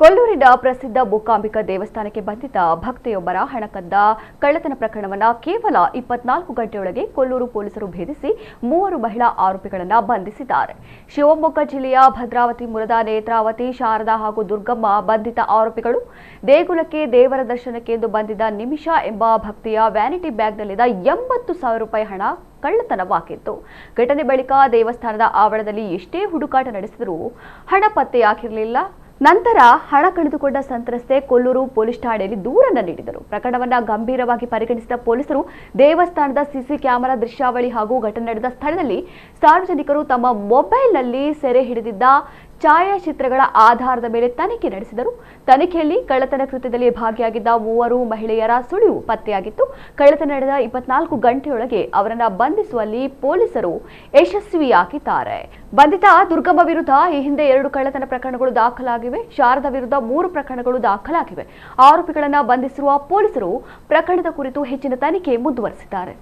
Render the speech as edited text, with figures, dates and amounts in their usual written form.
ಕೊಲ್ಲೂರಿನ ಪ್ರಸಿದ್ಧ ಮೂಕಾಂಬಿಕಾ ದೇವಸ್ಥಾನಕ್ಕೆ ಬಂದಿದ್ದ ಭಕ್ತೆಯೊಬ್ಬರ ಹಣ ಕದ್ದ ಕಳ್ಳತನ ಪ್ರಕರಣವನ್ನು ಕೇವಲ 24 ಗಂಟೆಯೊಳಗೆ ಕೊಲ್ಲೂರು ಪೊಲೀಸರು ಭೇದಿಸಿ 3 ಮಹಿಳಾ ಆರೋಪಿಗಳನ್ನು ಬಂಧಿಸಿದ್ದಾರೆ. ಶಿವಮೊಗ್ಗ ಜಿಲ್ಲೆಯ ಭದ್ರಾವತಿ ಮೂಲದ ನೇತ್ರಾವತಿ, ಶಾರದಾ ಹಾಗೂ ದುರ್ಗಮ್ಮ ಬಂಧಿತ ಆರೋಪಿಗಳು ದೇಗುಲಕ್ಕೆ ದೇವರ ದರ್ಶನಕ್ಕೆ ಎಂದು ಬಂದಿದ್ದ ನಿಮಿಷಾ ಎಂಬ ಭಕ್ತಿಯ ವ್ಯಾನಿಟಿ ಬ್ಯಾಗ್ನಲ್ಲಿದ್ದ 80,000 ರೂಪಾಯಿ ಹಣ ಕಳ್ಳತನವಾಗಿತ್ತು. ಘಟನೆ ಬಳಿಕ ದೇವಸ್ಥಾನದ ಆವರಣದಲ್ಲಿ ಎಷ್ಟೇ ಹುಡುಕಾಟ ನಡೆಸಿದರೂ ಹಣ ಪತ್ತೆಯಾಗಿರಲಿಲ್ಲ. ನಂತರ ಹಣ ಕಳೆದುಕೊಂಡ ಸಂತ್ರಸ್ತೆ ಕೊಲ್ಲೂರು ಪೊಲೀಸ್ ಠಾಣೆಯಲ್ಲಿ ದೂರನ್ನು ನೀಡಿದರು. ಪ್ರಕರಣವನ್ನು ಗಂಭೀರವಾಗಿ ಪರಿಗಣಿಸಿದ ಪೊಲೀಸರು ದೇವಸ್ಥಾನದ ಸಿಸಿ ಕ್ಯಾಮೆರಾ ದೃಶ್ಯಾವಳಿ ಹಾಗೂ ಘಟನೆ ನಡೆದ ಸ್ಥಳದಲ್ಲಿ ಸಾರ್ವಜನಿಕರು ತಮ್ಮ ಮೊಬೈಲ್ನಲ್ಲಿ ಸೆರೆ ಹಿಡಿದಿದ್ದ ಛಾಯಾಚಿತ್ರಗಳ ಆಧಾರದ ಮೇಲೆ ತನಿಖೆ ನಡೆಸಿದರು. ತನಿಖೆಯಲ್ಲಿ ಕಳ್ಳತನ ಕೃತ್ಯದಲ್ಲಿ ಭಾಗಿಯಾಗಿದ್ದ 3 ಮಹಿಳೆಯರ ಸುಳಿವು ಪತ್ತೆಯಾಗಿತ್ತು. ಕಳ್ಳತನ ನಡೆದ 24 ಗಂಟೆಯೊಳಗೆ ಅವರನ್ನು ಬಂಧಿಸುವಲ್ಲಿ ಪೊಲೀಸರು ಯಶಸ್ವಿಯಾಗಿದ್ದಾರೆ. ಬಂಧಿತ ದುರ್ಗಮ್ಮ ವಿರುದ್ಧ ಈ ಹಿಂದೆ 2 ಕಳ್ಳತನ ಪ್ರಕರಣಗಳು ದಾಖಲಾಗಿವೆ. ಶಾರದಾ ವಿರುದ್ಧ 3 ಪ್ರಕರಣಗಳು ದಾಖಲಾಗಿವೆ. ಆರೋಪಿಗಳನ್ನು ಬಂಧಿಸಿರುವ ಪೊಲೀಸರು ಪ್ರಕರಣದ ಕುರಿತು ಹೆಚ್ಚಿನ ತನಿಖೆ ಮುಂದುವರೆಸಿದ್ದಾರೆ.